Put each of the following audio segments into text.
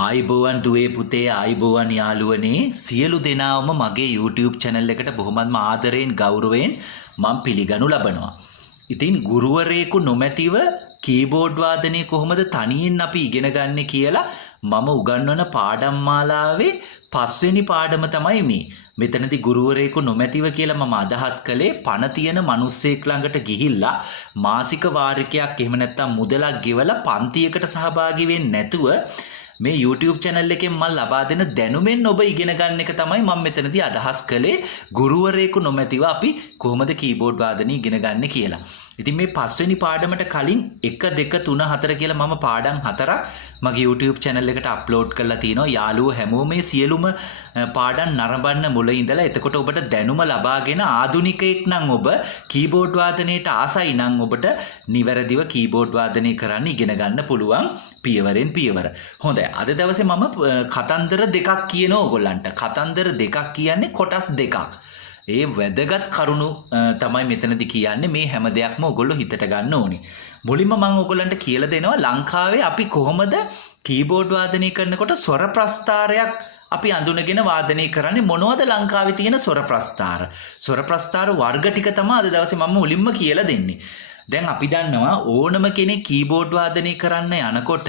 ආයිබෝවන් දුවේ පුතේ ආයිබෝවන් යාළුවනේ සියලු දෙනාම මගේ YouTube channel එකට බොහොමත්ම ආදරයෙන් ගෞරවයෙන් මම පිළිගනු ලබනවා. ඉතින් ගුරුවරයෙකු නොමැතිව කීබෝඩ් වාදනය කොහොමද තනියෙන් අපි ඉගෙන ගන්න කියලා මම උගන්වන පාඩම් මාලාවේ 5 වෙනි පාඩම තමයි මේ. මෙතනදී ගුරුවරයෙකු නොමැතිව කියලා මම අදහස් කළේ පණ තියෙන මිනිස්සෙක් ළඟට ගිහිල්ලා මාසික වාරිකයක් එහෙම නැත්නම් මුදලක් ගෙවලා පන්තියකට සහභාගී වෙන්නේ නැතුව මේ YouTube channel එකෙන් මම ලබා දෙන දැනුමෙන් ඔබ ඉගෙන ගන්න එක තමයි මම මෙතනදී අදහස් කළේ ගුරුවරයෙකු නොමැතිව අපි කොහොමද කීබෝඩ් වාදනය ඉගෙන ගන්න කියලා. ඉතින් මේ 5 වෙනි පාඩමට කලින් 1 2 3 4 කියලා මම පාඩම් 4ක් මගේ YouTube channel එකට අප්ලෝඩ් කරලා තිනවා. යාළුවෝ හැමෝම මේ සියලුම පාඩම් නරඹන්න මුල ඉඳලා එතකොට ඔබට දැනුම ලබාගෙන ආදුනිකයෙක් නම් ඔබ කීබෝඩ් වාදනයට ආසයි නම් ඔබට නිවැරදිව කීබෝඩ් වාදනය කරන්න ඉගෙන ගන්න පුළුවන් පියවරෙන් පියවර. හොඳයි. අද දවසේ මම කතන්දර දෙකක් කියනවා ඕගොල්ලන්ට. කතන්දර දෙකක් කියන්නේ කොටස් දෙකක්. ඒ වැදගත් කරුණු තමයි මෙතනදී කියන්නේ. මේ හැම දෙයක්ම ඔයගොල්ලෝ හිතට ගන්න ඕනේ. මුලින්ම මම ඔයගොල්ලන්ට කියලා දෙනවා ලංකාවේ අපි කොහොමද කීබෝඩ් වාදනය කරනකොට ස්වර ප්‍රස්ථාරයක් අපි අඳුනගෙන වාදනය කරන්නේ මොනවද ලංකාවේ තියෙන ස්වර ප්‍රස්ථාර. ස්වර ප්‍රස්ථාර වර්ග ටික තමයි අද දවසේ මම මුලින්ම කියලා දෙන්නේ. දැන් අපි දන්නවා ඕනම කෙනෙක් කීබෝඩ් වාදනය කරන්න යනකොට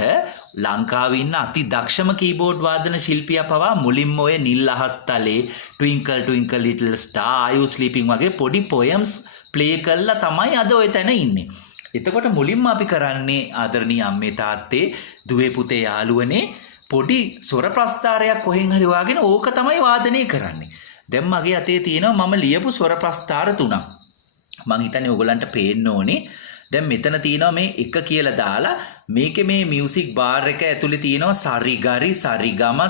ලංකාවේ ඉන්න අති දක්ෂම කීබෝඩ් වාදන ශිල්පියා පවා මුලින්ම ඔය නිල් අහස් තලේ Twinkle Twinkle Little Star Are You Sleeping වගේ පොඩි පොයම්ස් ප්ලේ කරලා තමයි අද ඔය තැන ඉන්නේ. එතකොට මුලින්ම අපි කරන්නේ ආදරණීය අම්මේ තාත්තේ දුවේ පුතේ යාළුවනේ පොඩි ස්වර ප්‍රස්ථාරයක් කොහෙන් හරි වාගෙන ඕක තමයි වාදනය කරන්නේ. දැන් මගේ අතේ තියෙනවා මම ලියපු ස්වර ප්‍රස්ථාර තුනක්. මං හිතන්නේ ඔයගලන්ට පේන්න ඕනේ. දැන් මෙතන තියෙනවා මේ එක කියලා දාලා මේකේ මේ මියුසික් බාර් එක ඇතුලේ තියෙනවා සරිගරි සරිගම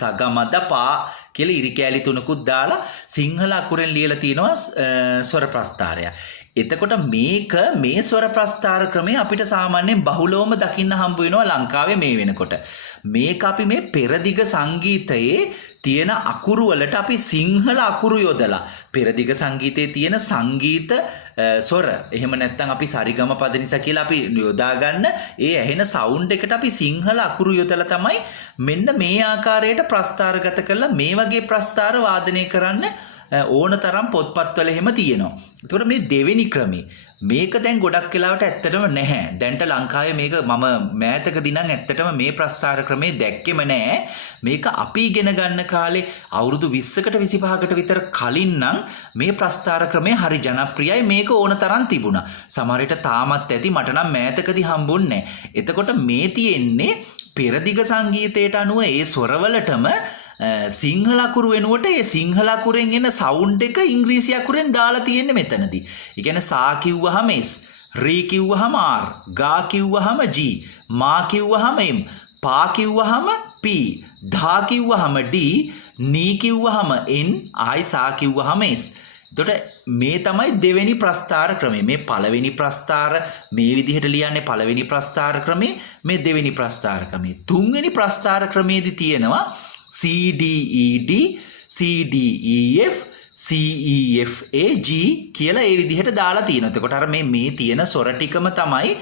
සගමද පා කියලා ඉරි කෑලි තුනකුත් දාලා සිංහල අකුරෙන් ලියලා තියෙනවා ස්වර ප්‍රස්ථාරය. එතකොට මේක මේ ස්වර ප්‍රස්ථාර ක්‍රමය අපිට සාමාන්‍යයෙන් බහුලවම දකින්න හම්බ වෙනවා ලංකාවේ මේ වෙනකොට. මේක අපි මේ පෙරදිග සංගීතයේ තියෙන අකුරු වලට අපි සිංහල අකුරු යොදලා පෙරදිග සංගීතයේ තියෙන සංගීත ස්වර එහෙම නැත්නම් අපි සරිගම පදනිසා කියලා අපි යොදා ගන්න ඒ ඇහෙන සවුන්ඩ් එකට අපි සිංහල අකුරු යොදලා තමයි මෙන්න මේ ආකාරයට ප්‍රස්ථාරගත කරලා මේ වගේ ප්‍රස්ථාර වාදනය කරන්න ඕන තරම් පොත්පත්වල එහෙම තියෙනවා. ඒතකොට මේ දෙවෙනි ක්‍රමේ මේක දැන් ගොඩක් වෙලාවට ඇත්තටම නැහැ. දැන්ට ලංකාවේ මේක මම මෑතකදී නම් ඇත්තටම මේ ප්‍රස්ථාර ක්‍රමේ දැක්කෙම නැහැ. මේක අපි ඉගෙන ගන්න කාලේ අවුරුදු 20කට 25කට විතර කලින් නම් මේ ප්‍රස්ථාර ක්‍රමය හරි ජනප්‍රියයි. මේක ඕන තරම් තිබුණා. සමහර විට තාමත් ඇති මට නම් මෑතකදී හම්බුන්නේ නැහැ. එතකොට මේ තියෙන්නේ පෙරදිග සංගීතයට අනුව ඒ ස්වරවලටම සිංහල අකුරු වෙනුවට ඒ සිංහල අකුරෙන් එන සවුන්ඩ් එක ඉංග්‍රීසි අකුරෙන් දාලා තියෙන්නේ මෙතනදී. ඒ කියන්නේ සා කිව්වහම S, රී කිව්වහම R, ගා කිව්වහම G, මා කිව්වහම M, පා කිව්වහම P, ධා කිව්වහම D, නී කිව්වහම N, ආයි සා කිව්වහම S. එතකොට මේ තමයි දෙවෙනි ප්‍රස්ථාර ක්‍රමය. මේ පළවෙනි ප්‍රස්ථාර මේ විදිහට ලියන්නේ පළවෙනි ප්‍රස්ථාර ක්‍රමය, මේ දෙවෙනි ප්‍රස්ථාර ක්‍රමය. තුන්වෙනි ප්‍රස්ථාර ක්‍රමයේදී තියෙනවා C D E D C D E F C E F A G කියලා ඒ විදිහට දාලා තියෙනවා. එතකොට අර මේ තියෙන ස්වර ටිකම තමයි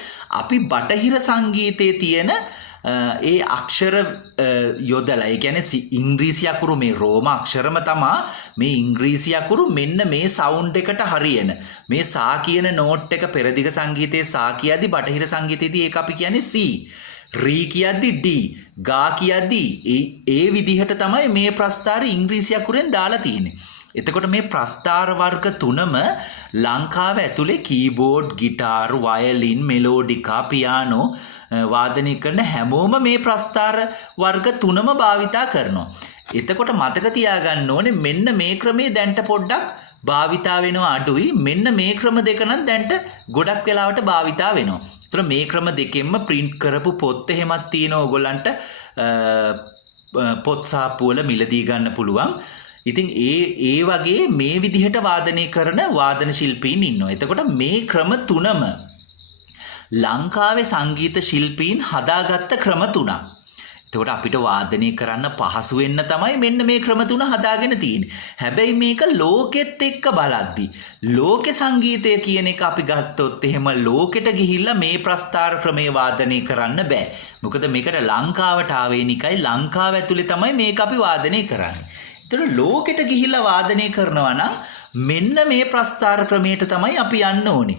අපි බටහිර සංගීතයේ තියෙන ඒ අක්ෂර යොදලා. ඒ කියන්නේ ඉංග්‍රීසි අකුරු මේ රෝම අක්ෂරම තමයි මේ ඉංග්‍රීසි අකුරු මෙන්න මේ සවුන්ඩ් එකට හරියන. මේ සා කියන නෝට් එක පෙරදිග සංගීතයේ සා කියද්දි බටහිර සංගීතයේදී ඒක අපි කියන්නේ C. රී කියද්දි D, ගා කියද්දි ඒ විදිහට තමයි මේ ප්‍රස්ථාර ඉංග්‍රීසි අකුරෙන් දාලා තියෙන්නේ. එතකොට මේ ප්‍රස්ථාර වර්ග තුනම ලංකාව ඇතුලේ කීබෝඩ්, ගිටාර්, වයලින්, මෙලෝඩිකා, පියානෝ වාදනය කරන හැමෝම මේ ප්‍රස්ථාර වර්ග තුනම භාවිතා කරනවා. එතකොට මතක තියාගන්න ඕනේ මෙන්න මේ ක්‍රමේ දැන්ට පොඩ්ඩක් භාවිතා වෙනවා අඩුයි. මෙන්න මේ ක්‍රම දෙක නම් දැන්ට ගොඩක් වෙලාවට භාවිතා වෙනවා. ඒතර මේ ක්‍රම දෙකෙන්ම print කරපු පොත් එහෙමත් තියෙනවා ඕගොල්ලන්ට පොත් සාප්පුවල මිලදී ගන්න පුළුවන්. ඉතින් ඒ වගේ මේ විදිහට වාදනය කරන වාදන ශිල්පීන් ඉන්නවා. එතකොට මේ ක්‍රම තුනම ලංකාවේ සංගීත ශිල්පීන් හදාගත්ත ක්‍රම තුනක්. එතකොට අපිට වාදනය කරන්න පහසු වෙන්න තමයි මෙන්න මේ ක්‍රම තුන හදාගෙන තියෙන්නේ. හැබැයි මේක ලෝකෙත් එක්ක බලද්දි ලෝක සංගීතය කියන එක අපි ගත්තොත් එහෙම ලෝකෙට ගිහිල්ලා මේ ප්‍රස්තාර ක්‍රමේ වාදනය කරන්න බෑ. මොකද මේකට ලංකාවට ආවේනිකයි ලංකාව ඇතුලේ තමයි මේක අපි වාදනය කරන්නේ. එතකොට ලෝකෙට ගිහිල්ලා වාදනය කරනවා නම් මෙන්න මේ ප්‍රස්තාර ක්‍රමයට තමයි අපි යන්න ඕනේ.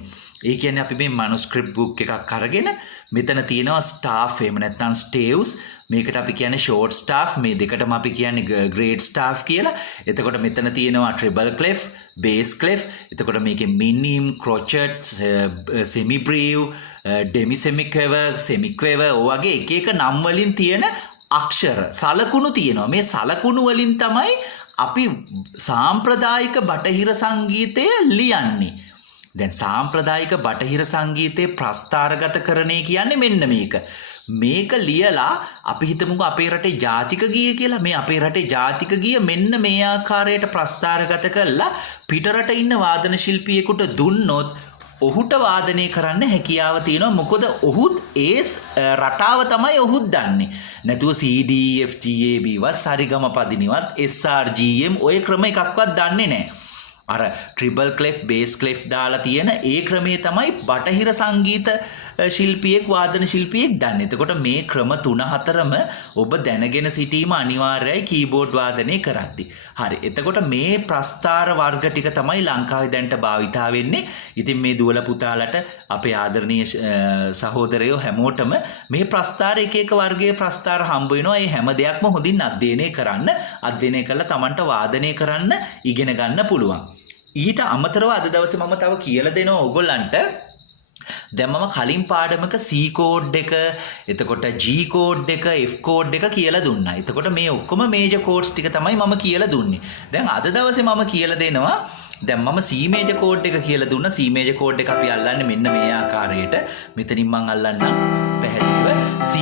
ඒ කියන්නේ අපි මේ manuscript book එකක් අරගෙන මෙතන තියෙනවා staff එහෙම නැත්නම් staves මේකට අපි කියන්නේ short staff මේ දෙකටම අපි කියන්නේ great staff කියලා. එතකොට මෙතන තියෙනවා treble clef, bass clef. එතකොට මේකේ minim, crotchet, semi breve, demi semiquaver, semiquaver වගේ එක එක නම් වලින් තියෙන අක්ෂර සලකුණු තියෙනවා. මේ සලකුණු වලින් තමයි අපි සාම්ප්‍රදායික බටහිර සංගීතය ලියන්නේ. දැන් සාම්ප්‍රදායික බටහිර සංගීතයේ ප්‍රස්ථාරගතකරණය කියන්නේ මෙන්න මේක. මේක ලියලා අපි හිතමුකෝ අපේ රටේ ජාතික ගීය කියලා. මේ අපේ රටේ ජාතික ගීය මෙන්න මේ ආකාරයට ප්‍රස්ථාරගත කළා පිටරට ඉන්න වාදන ශිල්පියෙකුට දුන්නොත් ඔහුට වාදනය කරන්න හැකියාව තියෙනවා. මොකද ඔහුත් ඒ රටාව තමයි ඔහුත් දන්නේ. නැතුව CD F G A B වත් සරිගම පදිනිවත් SRGM ඔය ක්‍රම එකක්වත් දන්නේ නැහැ. අර ට්‍රිබල් ක්ලෙෆ් බේස් ක්ලෙෆ් දාලා තියෙන ඒ ක්‍රමයේ තමයි බටහිර සංගීත ශිල්පියෙක් වාදන ශිල්පියෙක් දන්නේ. එතකොට මේ ක්‍රම 3-4ම ඔබ දැනගෙන සිටීම අනිවාර්යයි කීබෝඩ් වාදනය කරද්දී. හරි. එතකොට මේ ප්‍රස්ථාර වර්ග ටික තමයි ලංකාවේ දැන්ට භාවිතා වෙන්නේ. ඉතින් මේ දුවල පුතාලට අපේ ආදරණීය සහෝදරයෝ හැමෝටම මේ ප්‍රස්ථාර එක එක වර්ගයේ ප්‍රස්ථාර හම්බ වෙනවා. ඒ හැම දෙයක්ම හොඳින් අධ්‍යයනය කරන්න, අධ්‍යයනය කරලා Tamanට වාදනය කරන්න ඉගෙන ගන්න පුළුවන්. ඊට අමතරව අද දවසේ මම තව කියලා දෙනවා ඕගොල්ලන්ට. දැන් මම කලින් පාඩමක C කෝඩ් එක, එතකොට G කෝඩ් එක, F කෝඩ් එක කියලා දුන්නා. එතකොට මේ ඔක්කොම මේජර් කෝඩ්ස් ටික තමයි මම කියලා දුන්නේ. දැන් අද දවසේ මම කියලා දෙනවා. දැන් මම C මේජර් කෝඩ් එක කියලා දුන්නා. C මේජර් කෝඩ් එක අපි අල්ලන්නේ මෙන්න මේ ආකාරයට. මෙතනින් මම අල්ලන්නම් පැහැදිලිව C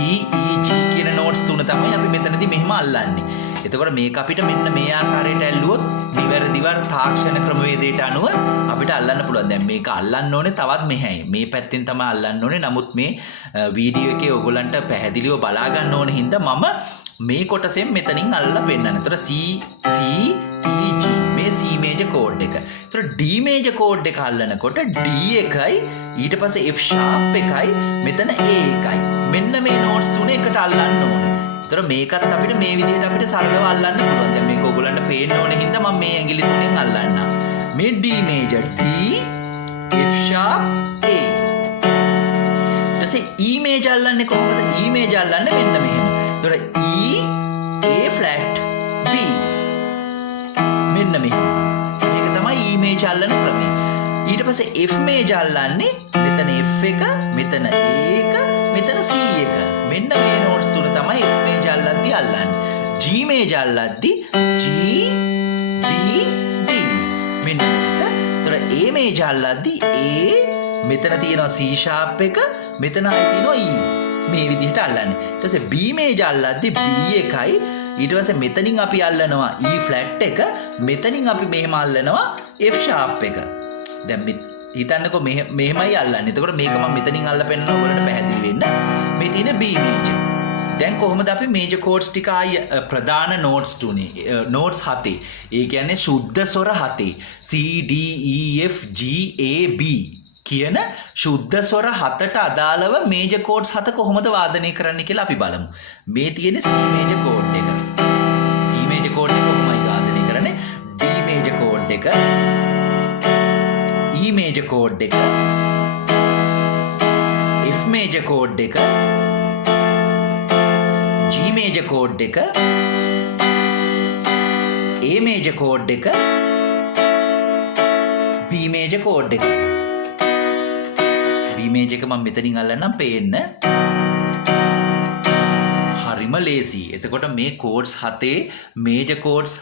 E G කියන නෝට්ස් තුන තමයි අපි මෙතනදී මෙහෙම අල්ලන්නේ. එතකොට මේක අපිට මෙන්න මේ ආකාරයට ඇල්ලුවොත් නිවැරදිව තාක්ෂණ ක්‍රමවේදයට අනුව අපිට අල්ලන්න පුළුවන්. දැන් මේක අල්ලන්න ඕනේ තවත් මෙහෙයි. මේ පැත්තෙන් තමයි අල්ලන්න ඕනේ. නමුත් මේ වීඩියෝ එකේ ඔයගොල්ලන්ට පැහැදිලිව බලා ගන්න ඕන හින්දා මම මේ කොටසෙන් මෙතනින් අල්ලලා පෙන්නන්න. එතකොට C E G මේ C මේජර් කෝඩ් එක. එතකොට D මේජර් කෝඩ් එක අල්ලනකොට D එකයි ඊට පස්සේ F sharp එකයි මෙතන A එකයි. මෙන්න මේ නෝට්ස් තුන එකට අල්ලන්න ඕනේ. ඒතර මේකත් අපිට මේ විදිහට අපිට සරලව අල්ලන්න පුළුවන්. දැන් මේක ඔයගොල්ලන්ට පේන්න ඕන හින්දා මම මේ ඇඟිලි තුනෙන් අල්ලන්නම්. මේ D major D F sharp A. ඊටසේ E major අල්ලන්නේ කොහොමද? E major අල්ලන්නේ මෙන්න මෙහෙම. ඒතර E A flat B. මෙන්න මෙහෙම. මේක තමයි E major අල්ලන ක්‍රමය. ඊට පස්සේ F major අල්ලන්නේ මෙතන F එක, මෙතන A එක, මෙතන C එක. මෙන්න මේ නෝට්ස් තුන තමයි F මේජර් අල්ලද්දි අල්ලන්නේ. G මේජර් අල්ලද්දි G B D මෙන්න මේක. ඒතර A මේජර් අල්ලද්දි A මෙතන තියෙනවා C sharp එක, මෙතන ආයි තියෙනවා E. මේ විදිහට අල්ලන්නේ. ඊට පස්සේ B මේජර් අල්ලද්දි B එකයි, ඊට පස්සේ මෙතනින් අපි අල්ලනවා E flat එක, මෙතනින් අපි මෙහෙම අල්ලනවා F sharp එක. දැන් හිතන්නකෝ මෙහෙමයි අල්ලන්නේ. එතකොට මේක මම මෙතනින් අල්ල පෙන්නන ඔයගොල්ලන්ට පැහැදිලි වෙන්න. මේ තියෙන B මේජර්. දැන් කොහොමද අපි මේජර් කෝඩ්ස් ටික ආය ප්‍රධාන නෝට්ස් තුනේ නෝට්ස් 7. ඒ කියන්නේ සුද්ධ ස්වර 7. C D E F G A B කියන සුද්ධ ස්වර 7ට අදාළව මේජර් කෝඩ්ස් 7 කොහොමද වාදනය කරන්න කියලා අපි බලමු. මේ තියෙන C මේජර් කෝඩ් එක. C මේජර් කෝඩ් එක කොහොමයි වාදනය කරන්නේ? D මේජර් කෝඩ් එක, E major chord එක, F major chord එක, G major chord එක, A major chord එක, B major chord එක. B major එක මම මෙතනින් අල්ලන්නම් පේන්න. හරිම ලේසි. එතකොට මේ කෝඩ්ස් 7 මේජර් කෝඩ්ස්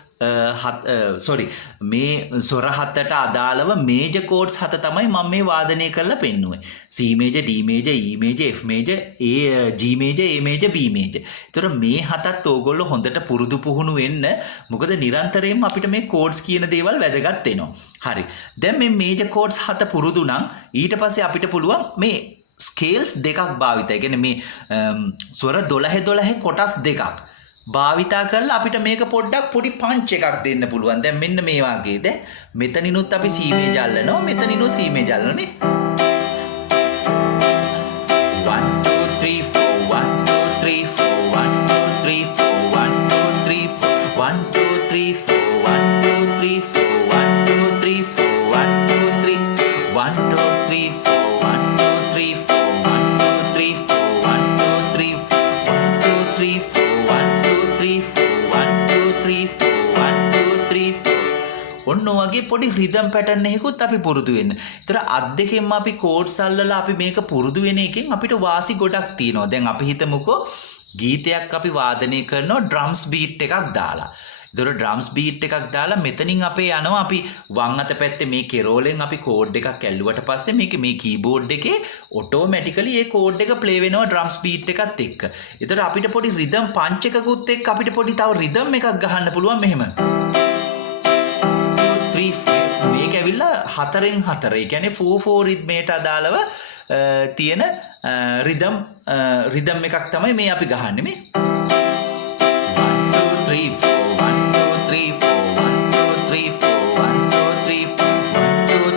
මේ ස්වර 7ට අදාළව මේජර් කෝඩ්ස් 7 තමයි මම මේ වාදනය කරලා පෙන්නුවේ. C major, D major, E major, F major, G major, A major, B major. ඒතර මේ හතත් ඕගොල්ලෝ හොඳට පුරුදු පුහුණු වෙන්න. මොකද නිරන්තරයෙන්ම අපිට මේ කෝඩ්ස් කියන දේවල් වැදගත් වෙනවා. හරි. දැන් මේ මේජර් කෝඩ්ස් 7 පුරුදු නම් ඊට පස්සේ අපිට පුළුවන් මේ ස්කේල්ස් දෙකක් භාවිතයි. කියන්නේ මේ ස්වර 12 කොටස් දෙකක් භාවිතා කරලා අපිට මේක පොඩ්ඩක් පොඩි පංච් එකක් දෙන්න පුළුවන්. දැන් මෙන්න මේ වගේ. දැන් මෙතනිනුත් අපි C මේජර් අල්ලනවා. මෙතනිනුත් C මේජර් අල්ලනවා නේ. 1 2 3 4 1 2 3 4 1 2 3 4 1 2 3 4 1 2 3 4 1 2 3 4 1 2 3 4 1 2 3 4 1 2 3 4 1 2 3 4 1 2 3 1 2 3 4 1 2 3 4 1 2 3 4 1 2 3 4 ඔන්න ඔයගේ පොඩි රිද්ම් පැටර්න් එකකුත් අපි පුරුදු වෙන්න. ඒතර අත් දෙකෙන්ම අපි කෝඩ්ස් අල්ලලා අපි මේක පුරුදු වෙන එකෙන් අපිට වාසි ගොඩක් තියෙනවා. දැන් අපි හිතමුකෝ ගීතයක් අපි වාදනය කරනවා ඩ්‍රම්ස් බීට් එකක් දාලා. ඒතර ඩ්‍රම්ස් බීට් එකක් දාලා මෙතනින් අපේ යනවා අපි වම් අත පැත්තේ මේ කෙරෝලෙන් අපි කෝඩ් එකක් ඇල්ලුවට පස්සේ මේ කීබෝඩ් එකේ ඔටෝමැටිකලි ඒ කෝඩ් එක ප්ලේ වෙනවා ඩ්‍රම්ස් බීට් එකත් එක්ක. ඒතර අපිට පොඩි රිද්ම් පංච් එකකුත් එක්ක අපිට පොඩි තව රිද්ම් එකක් ගහන්න පුළුවන් මෙහෙම. 2 3 මේක ඇවිල්ලා 4න් 4. ඒ කියන්නේ 4/4 රිද්මේට අදාළව තියෙන රිද්ම් එකක් තමයි මේ අපි ගහන්නේ මේ. 1 2 3 4 1 2 3 4 1 2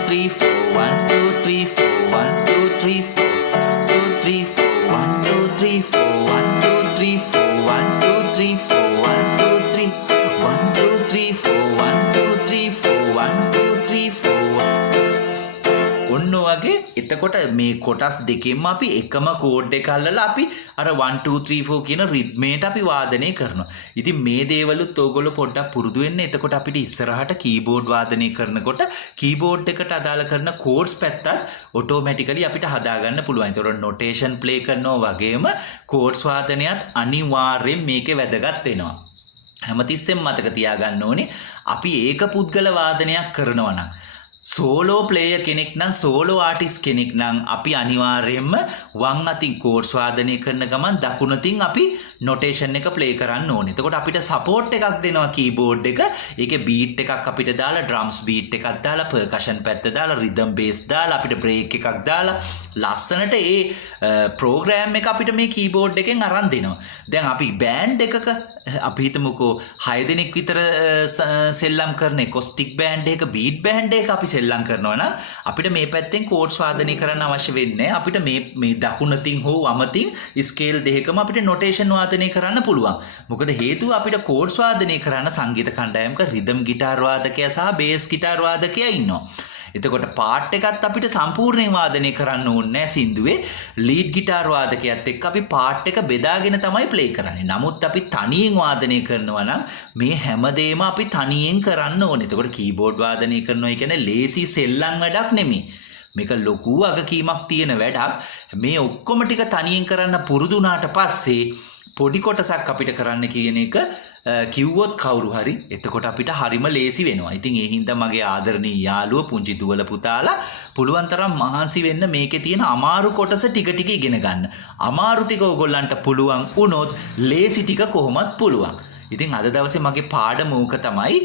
3 4 1 2 3 4 1 2 3 4 1 2 3 4 1 2 3 4 2 3 4 1 2 3 4 1 2 3 4 1 2 3 4 1 2 3 4 1 2 3 4 1 2 3 4 ඔන්න වගේ. එතකොට මේ කොටස් දෙකෙන්ම අපි එකම කෝඩ් එක අල්ලලා අපි අර 1 2 3 4 කියන රිද්මේට අපි වාදනය කරනවා. ඉතින් මේ දේවලුත් ඕගොල්ලෝ පොඩ්ඩක් පුරුදු වෙන්න. එතකොට අපිට ඉස්සරහට කීබෝඩ් වාදනය කරනකොට කීබෝඩ් එකට අදාළ කරන කෝඩ්ස් පැත්ත ඔටෝමැටිකලි අපිට හදාගන්න පුළුවන්. ඒතකොට නොටේෂන් ප්ලේ කරනවා වගේම කෝඩ්ස් වාදනයත් අනිවාර්යෙන් මේකේ වැදගත් වෙනවා. හැමතිස්සෙම මතක තියාගන්න ඕනේ අපි ඒක පුද්ගල වාදනයක් කරනවා නම් සෝලෝ ප්ලේයර් කෙනෙක් නම් සෝලෝ ආටිස්ට් කෙනෙක් නම් අපි අනිවාර්යයෙන්ම වම් අතින් කෝඩ්ස් වාදනය කරන ගමන් දකුණු අතින් අපි නොටේෂන් එක ප්ලේ කරන්න ඕනේ. එතකොට අපිට සපෝට් එකක් දෙනවා කීබෝඩ් එක. ඒකේ බීට් එකක් අපිට දාලා ඩ්‍රම්ස් බීට් එකක් දාලා පර්කෂන් පැත්ත දාලා රිද්ම් බේස් දාලා අපිට බ්‍රේක් එකක් දාලා ලස්සනට ඒ ප්‍රෝග්‍රෑම් එක අපිට මේ කීබෝඩ් එකෙන් අරන් දෙනවා. දැන් අපි බෑන්ඩ් එකක අපි හිතමුකෝ 6 දෙනෙක් විතර සෙල්ලම් කරන කොස්ටික් බෑන්ඩ් එක බීට් බෑන්ඩ් එක අපි සෙල්ලම් කරනවා නම් අපිට මේ පැත්තෙන් කෝඩ්ස් වාදනය කරන්න අවශ්‍ය වෙන්නේ අපිට මේ දකුණතින් හෝ වමතින් ස්කේල් දෙකකම අපිට නොටේෂන් වාදනය කරන්න පුළුවන්. මොකද හේතුව අපිට කෝඩ්ස් වාදනය කරන්න සංගීත කණ්ඩායමක රිද්ම් ගිටාර් වාදකයා සහ බේස් ගිටාර් වාදකයා ඉන්නවා. එතකොට පාට් එකත් අපිට සම්පූර්ණයෙන් වාදනය කරන්න ඕනේ නැහැ සින්දුවේ. ලීඩ් ගිටාර් වාදකයාත් එක්ක අපි පාට් එක බෙදාගෙන තමයි ප්ලේ කරන්නේ. නමුත් අපි තනියෙන් වාදනය කරනවා නම් මේ හැමදේම අපි තනියෙන් කරන්න ඕනේ. එතකොට කීබෝඩ් වාදනය කරනවා කියන්නේ ලේසි සෙල්ලම් වැඩක් නෙමෙයි. මේක ලොකු වගකීමක් තියෙන වැඩක්. මේ ඔක්කොම ටික තනියෙන් කරන්න පුරුදු වුණාට පස්සේ පොඩි කොටසක් අපිට කරන්න කියන එක කිව්වොත් කවුරු හරි එතකොට අපිට හරිම ලේසි වෙනවා. ඉතින් ඒ හින්දා මගේ ආදරණීය යාළුවෝ පුංචි දුවල පුතාලා පුළුවන් තරම් මහන්සි වෙන්න මේකේ තියෙන අමාරු කොටස ටික ටික ඉගෙන ගන්න. අමාරු ටික ඕගොල්ලන්ට පුළුවන් වුණොත් ලේසි ටික කොහොමත් පුළුවන්. ඉතින් අද දවසේ මගේ පාඩම ඕක තමයි.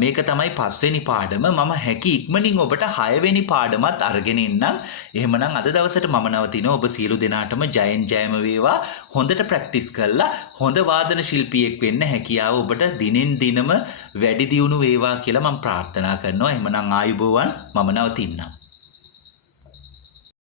මේක තමයි 5 වෙනි පාඩම. මම හැකි ඉක්මනින් ඔබට 6 වෙනි පාඩමත් අරගෙන එන්නම්. එහෙමනම් අද දවසට මම නවතිනවා. ඔබ සියලු දෙනාටම ජයෙන් ජයම වේවා. හොඳට ප්‍රැක්ටිස් කරලා හොඳ වාදන ශිල්පියෙක් වෙන්න හැකියාව ඔබට දිනෙන් දිනම වැඩි දියුණු වේවා කියලා මම ප්‍රාර්ථනා කරනවා. එහෙමනම් ආයුබෝවන්. මම නවතින්නම්.